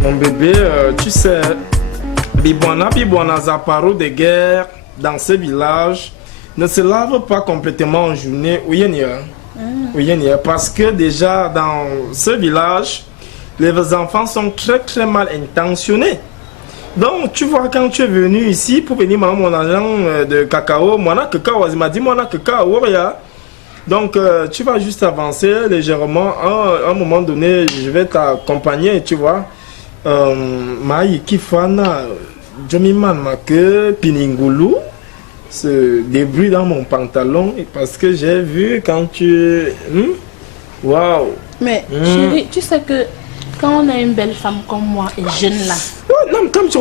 Mon bébé, tu sais, Bibouana Zaparo de guerre dans ce village ne se lave pas complètement en journée. Oui, parce que déjà dans ce village, les enfants sont très mal intentionnés. Donc, tu vois, quand tu es venu ici pour venir manger mon argent de cacao, il m'a dit, donc, tu vas juste avancer légèrement. À un moment donné, je vais t'accompagner, tu vois. Maï Kifana, Jomiman Make, Piningulu, se débrouille dans mon pantalon parce que j'ai vu quand tu... Waouh! Mais chérie, tu sais que quand on a une belle femme comme moi et jeune là... Non, comme tu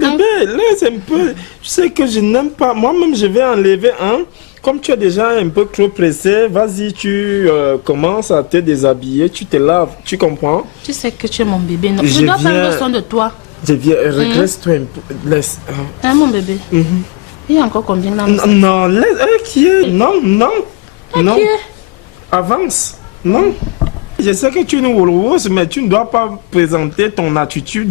bébé, laisse un peu. Tu sais que je n'aime pas. Moi-même, je vais enlever un. Comme tu es déjà un peu trop pressé, vas-y, tu commences à te déshabiller, tu te laves, tu comprends? Tu sais que tu es mon bébé, non? Je dois prendre soin de toi. Je viens, regresse-toi un peu. Laisse. Hein, mon bébé? Il y a encore combien d'années? Non, laisse. Qui est? Non. Non. Avance. Non. Je sais que tu es une Wolwos, mais tu ne dois pas présenter ton attitude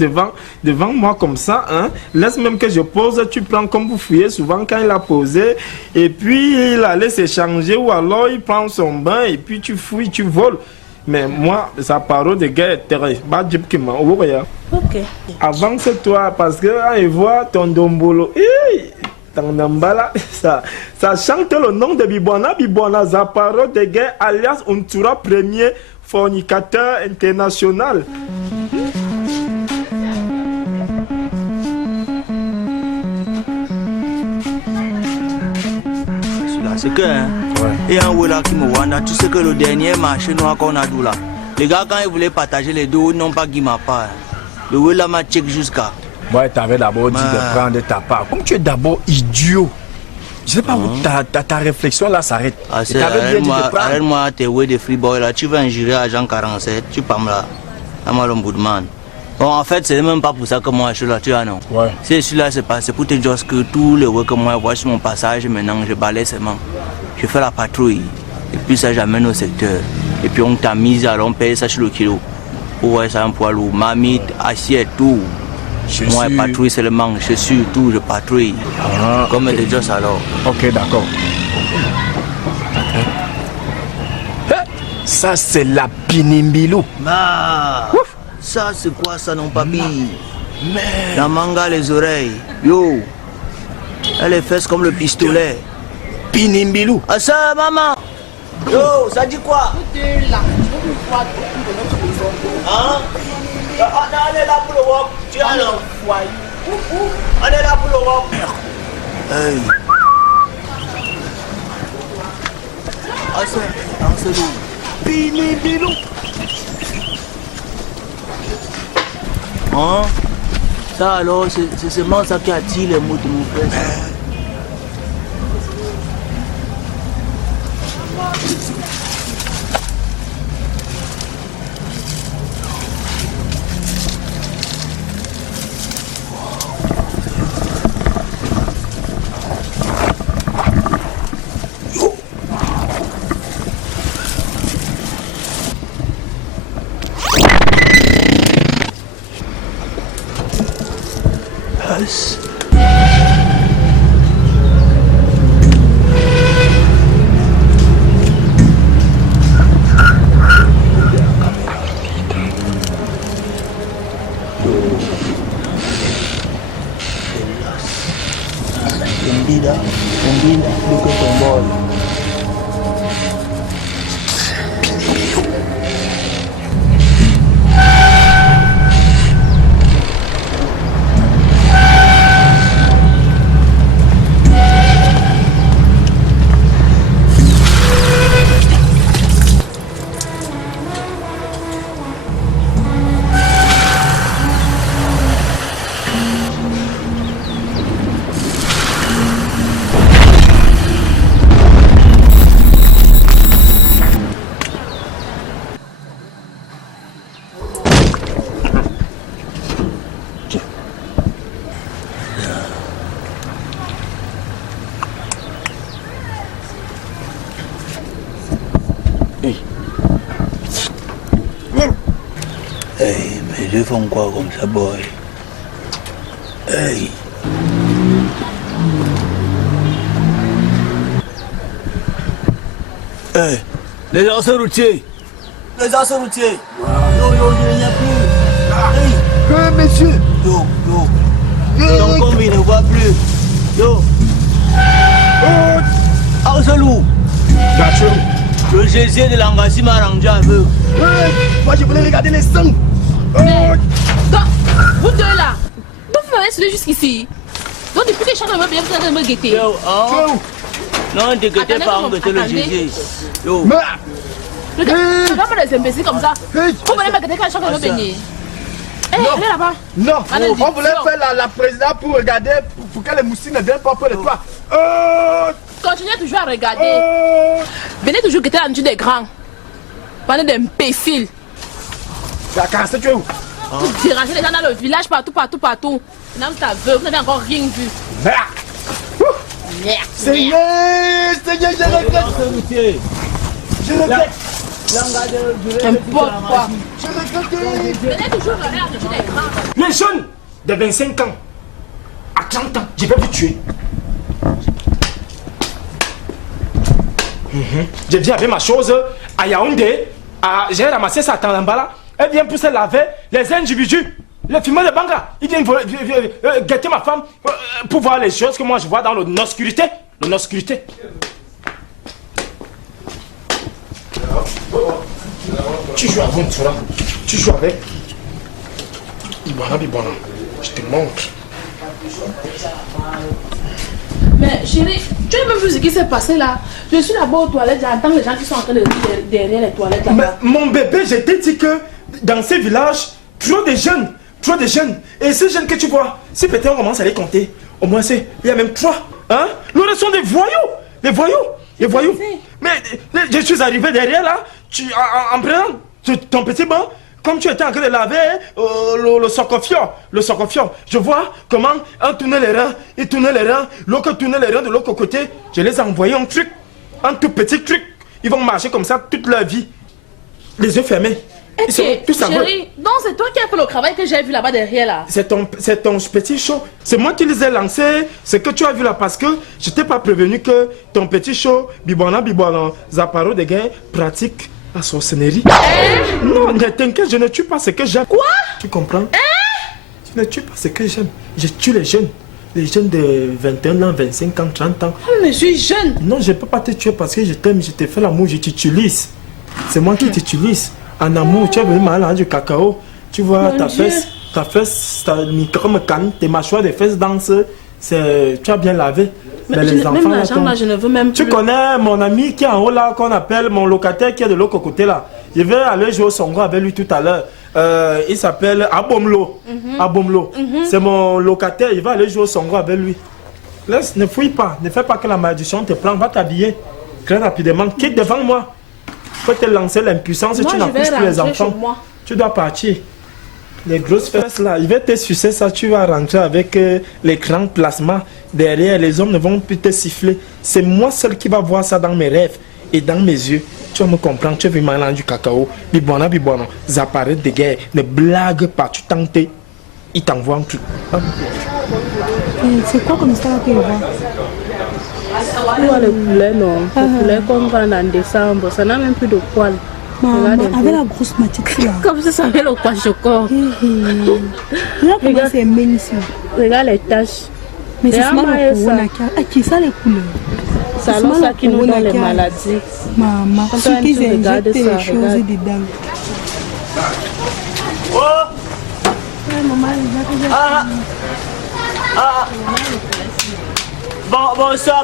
devant moi comme ça. Hein? Laisse même que je pose, tu prends comme vous fouillez souvent quand il a posé. Et puis il allait s'échanger ou alors il prend son bain et puis tu fouilles, tu voles. Mais moi, sa parole de guerre est terrible. Ok. Avance-toi parce que quand il voit ton dombolo. Ça chante le nom de Bibouana Zaparo de guerre alias Untura premier fornicateur international. C'est que, hein, et un Wela qui me wanda, tu sais que le dernier marché noir qu'on a d'où là, les gars quand ils voulaient partager les deux, ils n'ont pas guimé ma part. Le Wela m'a check jusqu'à. Moi, tu avais d'abord dit de prendre ta part. Comme tu es d'abord idiot. Je sais pas où ta réflexion là s'arrête. Arrête-moi tes way de free boy là. Tu veux injurer à Jean 47, tu parles là. À moi l'ombudsman. Bon, en fait, c'est même pas pour ça que moi je suis là, tu vois, non? Ouais. C'est celui-là, c'est pour te dire que tous les way que moi je vois sur mon passage, maintenant je balaye seulement. Je fais la patrouille. Et puis ça, j'amène au secteur. Et puis on t'a mis à on paye ça sur le kilo. Ouais, ça un poids lourd. Mamite, assiette, tout. Moi, je patrouille seulement, je suis tout, je patrouille. Comme des jos alors. Ok, d'accord. Ça, c'est la pinimbilou. Bah, ça, c'est quoi ça, non, papi? La manga, les oreilles. Yo, elle est fesses comme le pistolet. Pinimbilou. Ah, ça, maman. Yo, ça dit quoi? Hein? On est là pour le walk. Tu as non? On est là pour le walk. Hey. Ah, c'est l'eau. Bini bilou. Hein? Ça alors, c'est seulement ça qui attire les mots de mon frère. Look at the ball. Hey, mais ils font quoi comme ça, boy? Hey. Hey, les anciens routiers. Les anciens routiers. Yo, il n'y a plus. Hey. Monsieur. Yo. Ton combi ne voit plus. Yo. Arcelou. Le Jésus de l'Angassi m'a rendu un peu. Moi, je voulais regarder les sangs. Mais, quand vous deux là, vous m'avez suivi jusqu'ici. Donc depuis que je suis en train de vous allez me guetter. Yo, hein? Non, ne te guettez Attendez, pas, on guette le attendez. Jésus. Yo. Regarde pas des imbéciles comme ça. Vous voulez me guetter quand je suis en train de me baigner. Eh, allez là-bas. Non, Allez, on voulait dis-le. faire la présidente pour regarder, pour que les moustiques ne viennent pas près de toi. Continuez toujours à regarder. Venez toujours guetter la nature des grands. Pendant d'imbéciles. La casse, tu es où? Vous dérangez les gens dans le village partout. Maintenant, ta veuve, vous n'avez encore rien vu. Merde. Seigneur, je regrette. Anciens routiers. Je regrette. N'importe quoi. Je regrette. Venez toujours regarder la nature des grands. Les jeunes de 25 ans à 30 ans, je vais vous tuer. Je viens avec ma chose à Yaoundé. J'ai ramassé ça à Tambala. Elle vient pour se laver. Les individus, les fumeurs de Banga, ils viennent guetter ma femme pour voir les choses que moi je vois dans l'obscurité. L'obscurité. Tu joues avec Ventura. Tu joues avec Bibwana. Je te montre. Mais chérie, tu as même vu ce qui s'est passé là. Je suis là-bas aux toilettes, j'entends les gens qui sont en train de rire derrière les toilettes Mais là-bas. mon bébé, je t'ai dit que dans ces villages, trop de jeunes. Et ces jeunes que tu vois, si peut-être on commence à les compter, au moins il y a même 3. Hein? Le reste sont des voyous. Des voyous. Mais je suis arrivé derrière là, en prenant ton petit banc, comme tu étais en train de laver le socofior. Je vois comment un tournait les reins, l'autre tournait les reins de l'autre côté. Je les ai envoyés un tout petit truc. Ils vont marcher comme ça toute leur vie. Les yeux fermés. Ils seront tous aveugles. Chérie, donc c'est toi qui as fait le travail que j'ai vu là-bas derrière là. C'est ton petit show. C'est moi qui les ai lancés. Ce que tu as vu là parce que je t'ai pas prévenu que ton petit show, Bibwana, Zaparo de Guerre, pratique la sorcellerie. Non, ne t'inquiète, je ne tue pas ce que j'aime. Quoi? Tu comprends? Je ne tue pas ce que j'aime. Je tue les jeunes. Les jeunes de 21 ans, 25 ans, 30 ans. Oh, mais je suis jeune. Non, je ne peux pas te tuer parce que je t'aime, je te fais l'amour, je t'utilise. C'est moi qui t'utilise. En amour, tu as vu mal du cacao. Tu vois, ta fesse, comme canne, tes mâchoires des fesses dansent. Tu as bien lavé. Mais les enfants, même l'argent là, je ne veux même plus. Tu connais mon ami qui est en haut là, qu'on appelle mon locataire qui est de l'autre côté là. Je vais aller jouer au songo avec lui tout à l'heure. Il s'appelle Abomlo. C'est mon locataire, il va aller jouer au songo avec lui. Laisse, ne fouille pas, ne fais pas que la malédiction te prenne, va t'habiller. Très rapidement, quitte devant moi. Faut te lancer l'impuissance et tu n'accouches plus les enfants. Tu dois partir. Les grosses fesses là, il va te sucer ça, tu vas rentrer avec l'écran plasma derrière, les hommes ne vont plus te siffler. C'est moi seul qui va voir ça dans mes rêves et dans mes yeux. Tu vas me comprendre, tu as vu manger du cacao, Bibwana, Zapare de guerre, ne blague pas, tu tentes, il t'envoie un truc. Hein? C'est quoi comme ça qu'il voit? Tu vois le poulet, non? Le poulet qu'on vend en décembre, ça n'a même plus de poils. Maman, avec la grosse matite là. Comme ça, ça fait le kwashoko. Là, comment c'est mince. Regarde les taches. Mais c'est seulement le courant. Ah, qui ça les couleurs? C'est alors ça qui nous donne les maladies. Maman, Quand ceux qui tu regardes injectent ça, les choses regarde. dedans.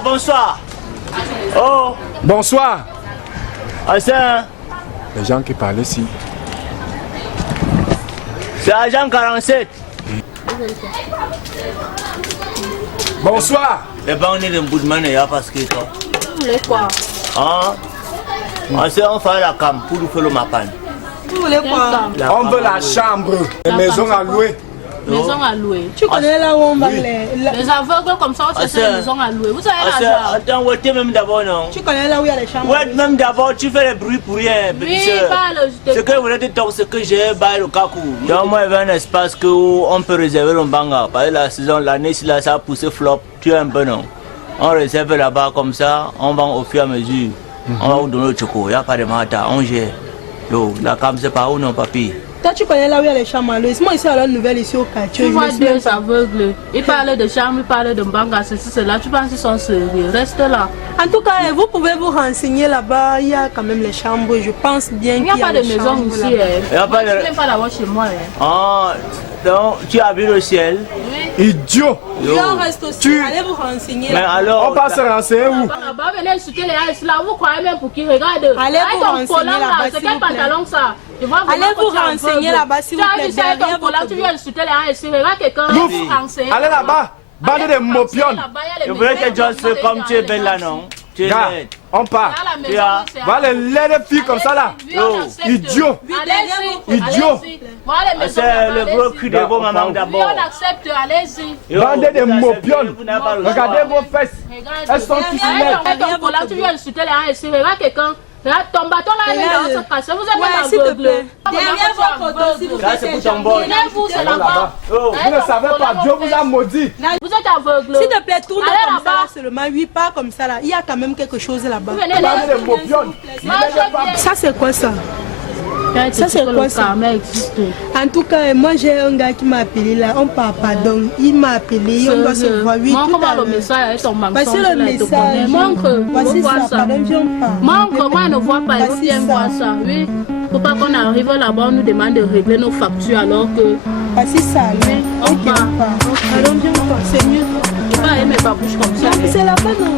Bonsoir. Oh, Bonsoir. Hassan, Les gens qui parlent ici. c'est agent 47. Bonsoir. Les bancs de Boudman et à parce que toi. Vous voulez quoi? Hein? On fait la cam pour nous faire le mapan. Vous voulez quoi? On veut la chambre. Les maisons à louer. maison à louer. Tu connais là où on va Les aveugles comme ça, c'est une maison à louer. Vous avez l'argent. Attends, ouais, même d'abord, non. Tu connais là où il y a les chambres. Ouais, même d'abord, tu fais les bruits pour rien, Oui, petite sœur. parle. Ce que vous êtes donc, c'est que j'ai bail au Kakou. Donc, moi, il y avait un espace où on peut réserver le banga. Parce que la saison, l'année, si là, ça a poussé flop, tu es un peu non. On réserve là-bas comme ça, on vend au fur et à mesure. On va vous donner le choco, il n'y a pas de matin, on gère. Yo, la cam, c'est pas où non, papy? Toi, tu connais là où il y a les chambres à louer. Moi, ici, à la nouvelle, ici au quartier. Tu vois deux aveugles. Ils parlent de chambre, ils parlent de banga, ceci, cela. Tu penses qu'ils sont sérieux? Reste là. En tout cas, vous pouvez vous renseigner là-bas. Il y a quand même les chambres. Je pense bien qu'il y a Il n'y a pas de les maison chambres ici. là-bas. Il n'y a pas Je ne de... viens pas l'avoir chez moi. Ah, donc, tu habites au ciel? Idiot. Et on reste aussi. Allez vous renseigner Mais là-bas. alors... On va se renseigner où? Là-bas, venez insulter les Haïs là. Vous croyez même pour qu'ils regardent? Allez vous ton renseigner collant, là-bas, c'est s'il quel vous plaît. pantalon ça? Je vois Allez vraiment vous que tu es renseigner aveugle. là-bas, s'il vous plaît, Tu as vu ça avec ton derrière collant, votre tu viens insulter les Haïs. Regarde quelqu'un. Ouf. Renseigner. Allez là-bas. Bande de mopionnes. Je voulais que John se comme tu es belle là, non? Tu es Gars, laide. on part. Voilà les laides filles comme ça là. Idiot. Allez-y. Idiot. Allez-y. Voilà les maisons C'est là-bas, le gros allez-y. cul de vos mamans Oui, d'abord. on accepte, allez-y. Yo, Bande de vous mopionnes. vous n'avez pas le choix. Regardez vos fesses. Elles sont tous Regarde laides. ton collant, tu viens insulter les Haïs. Regarde quelqu'un. Regarde ton bâton là, il est dans sa casse. Vous êtes Ouais, même s'il te aveugle. plaît. Derrière votre dos, s'il vous plaît. Ça, c'est pour ton boy. Venez-vous, c'est là-bas. Oh, Vous ne savez pas, Dieu vous a maudit. Vous êtes aveugle. S'il te plaît, tourne Allez comme ça là-bas. là, seulement. Oui, pas comme ça là. Il y a quand même quelque chose là-bas. Venez là. Bande de mopionnes. Mangez bien. Ça, c'est quoi ça? Ça, c'est quoi, ça? existe. En tout cas, moi j'ai un gars qui m'a appelé là, on parle pardon, il m'a appelé, on doit se voir, oui, Montre tout moi à le l'heure. message avec ton mensonge. Voici le là, il te message. connaît. Montre, Voici on voit ça, ça. pardon, viens pas. Montre, moi je ne vois pas, il faut Voici bien ça. voir ça. Oui, faut pas qu'on arrive là-bas, on nous demande de régler nos factures alors que... Voici ça, Oui, on ok, part. on part. Pardon, viens pas, c'est mieux. Je ne vais pas aimer ma bouche comme ça. Non, c'est là-bas, non.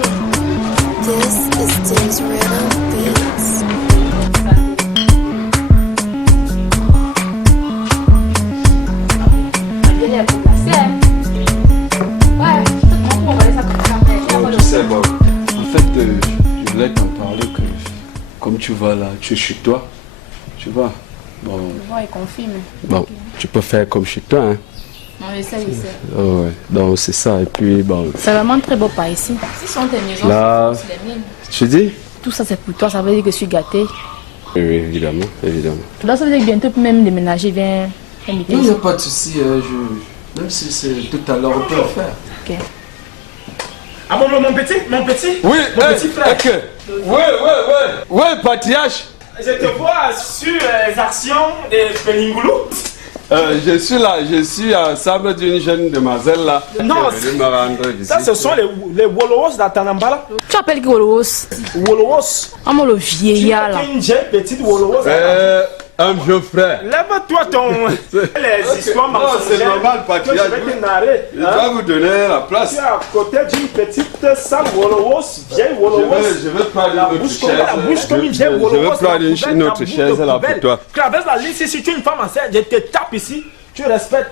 This is Tim's Riddle Beats. Tu sais, bon, en fait, je voulais t'en parler que, comme tu vas là, tu es chez toi, tu vois. Bon, Il confirme. bon, tu peux faire comme chez toi, hein. Non, je sais. Oh, ouais, donc c'est ça, et puis bon, C'est vraiment très beau par ici. Si sont tes maisons, là, c'est les miennes. tu dis? Tout ça c'est pour toi, ça veut dire que je suis gâtée. Oui, oui, évidemment, évidemment. Là, ça veut dire que bientôt, tu peux même déménager, viens inviter Non, il n'y ici. a pas de souci, même si c'est tout à l'heure, on peut le faire. Ok. Ah bon, mon petit? Oui, Mon petit frère. ok. Ouais, Patriarche. Je te vois sur les actions des Pelingoulou. Je suis ensemble d'une jeune demoiselle là. Non, qui est venue me rendre visite. Ça, ce sont les Wolowos d'Atanambala. Tu appelles qui Wolowos? Wolowos. Ah, moi, le Tu vieillard là. es une jeune petite Wolowos. Un vieux frère. Lève-toi les histoires Non, c'est mensongères normal, que je Patriarche. vais te narrer. Je dois vous donner la Tu place. es à côté d'une petite salle Wolowos, vieille Wolowos. Je vais prendre La une autre bouche comme la bouche chaise. comme une vieille Je Wolowos. vais prendre une autre chaise là pour toi. Traverse la liste ici, tu es une femme enceinte, je te tape ici, tu respectes.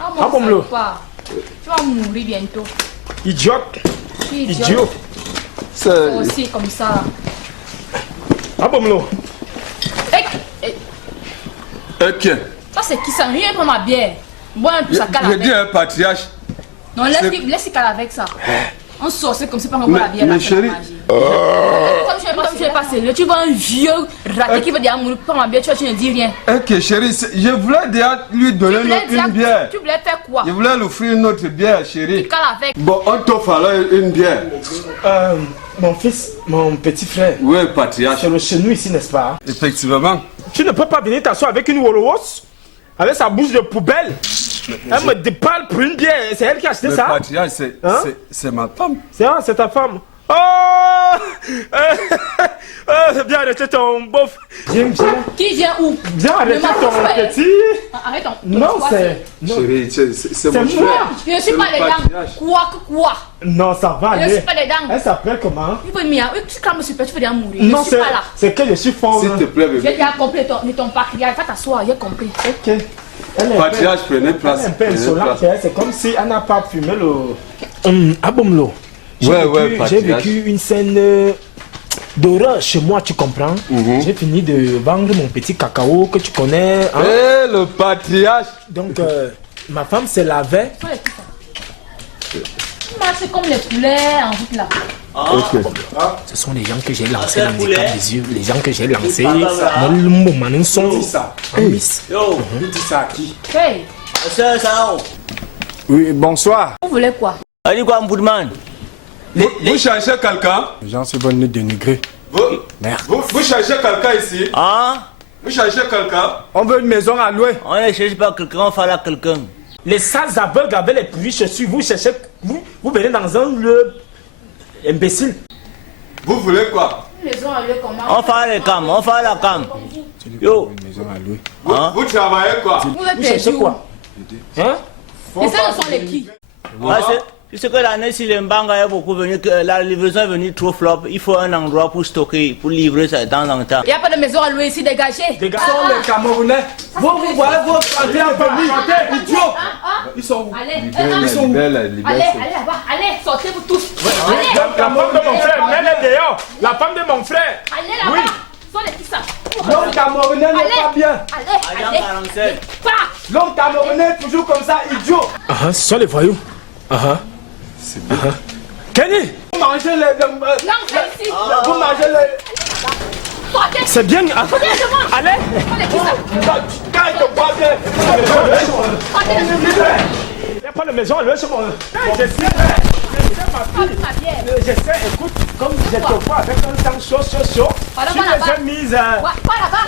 Ah, Ah, bon, le. Tu vas mourir bientôt. Idiote, Tu es idiot. C'est- aussi comme ça. Ah bon, Mlo. Ok. Ça, c'est qui ça? Viens prendre ma bière. Bois un peu, ça cale Je dis avec. un patriarche. Non, laisse-y caler avec ça. On sort, c'est comme si pas on boit la bière. Mais là, chérie. Comme tu es pas sérieux, tu vois un vieux raté qui veut dire mourir, prends ma bière, tu ne dis rien. Ok, chérie, je voulais déjà lui donner une bière. Tu voulais faire quoi? Je voulais lui offrir une autre bière, chérie. Tu cales avec. Bon, on t'offre alors une bière. Mon fils, mon petit frère, Oui, patriarche. c'est le chenou ici, n'est-ce pas? Effectivement. Tu ne peux pas venir t'asseoir avec une Wolowos, avec sa bouche de poubelle. Elle me déparle pour une bière, c'est elle qui a acheté Le ça? patriarche, Hein? c'est ma femme. C'est ta femme. Oh, c'est bien arrêter ton bof. Viens. Qui vient où? Viens arrêter Le ton frère. petit. Arrête ton. Non, toi, c'est. Non. Chérie, c'est mon moi. frère. Je ne suis pas les dents. Quoi? Non, ça va Je ne aller. suis pas les dents. Elle s'appelle comment? Tu peux me dire, tu crames super, tu veux dire mourir. Non, Je suis pas là. c'est que je suis fort. S'il te plaît, J'ai bébé. déjà compris ton patriarche. Va t'asseoir, j'ai compris. Ok. Elle est un peu- Patriarche, prenez place. elle est un peu Prenez insolente, place. hein, c'est comme si elle n'a pas fumé le. Abomlo. Ouais, J'ai patriarche. vécu une scène d'horreur chez moi, tu comprends? J'ai fini de vendre mon petit cacao que tu connais. Hein? Eh, le patriarche. Donc, Ma femme se lavait. C'est comme les poulets en route là. Ce sont les gens que j'ai lancés dans les cas des yeux. Les gens que j'ai lancés. Mon moment, nous sommes. Hey. Yo, dis ça à qui? Hey, Oui, bonsoir. vous voulez quoi? Allez quoi, Mboudman? Vous cherchez quelqu'un? Les gens se veulent nous dénigrer. Merde. Vous cherchez quelqu'un ici? Hein? Vous cherchez quelqu'un? On veut une maison à louer. On ne cherche pas quelqu'un, on fait là quelqu'un. Les sales aveugles avec les pluies chaussures, vous cherchez. Vous venez dans un lieu imbécile. Vous voulez quoi? Une maison à lieu comment? On fait la cam, on fait la cam. Yo. Une maison à louer. Vous travaillez quoi? Vous êtes Vous cherchez des quoi? Hein? Et ça, ce sont les qui? Tu sais que l'année, si les Mbanga est beaucoup venu, que la livraison est venue trop flop, il faut un endroit pour stocker, pour livrer ça de temps en temps. Il n'y a pas de maison à louer ici, dégagez. Les gars sont les Camerounais. Vous voyez vos Français en venir. Idiots. Ils sont où? Allez, Libère, allez là-bas, allez, sortez vous tous. Allez, La femme de mon frère, mets-les dehors. La femme de mon frère. allez là-bas. Oui. Sont les qui ça? L'homme camerounais n'est pas bien. Allez, allez. 47. Pas. L'homme camerounais est toujours comme ça, idiot. Ce sont les voyous. C'est bien. Kenny. Vous mangez les... Non, c'est ici. Vous mangez les... Sortez. C'est bien. Allez. Sont les qui ça? Quand je bois bien... Il n'y a pas de maison à louer sur mon... J'essaie, écoute, comme je te vois avec un temps chaud, tu les ai mises... Pas là-bas.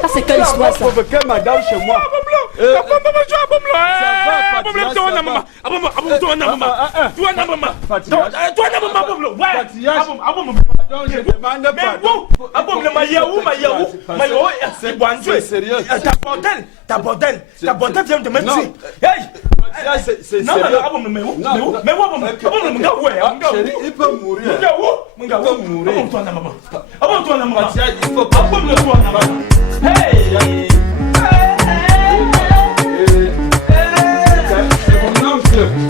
Ça, c'est quelle histoire, ça? Provoquer madame chez moi. Ta bordel vient de mettre ici. C'est sérieux. Il peut mourir. Hey! C'est mon oncle.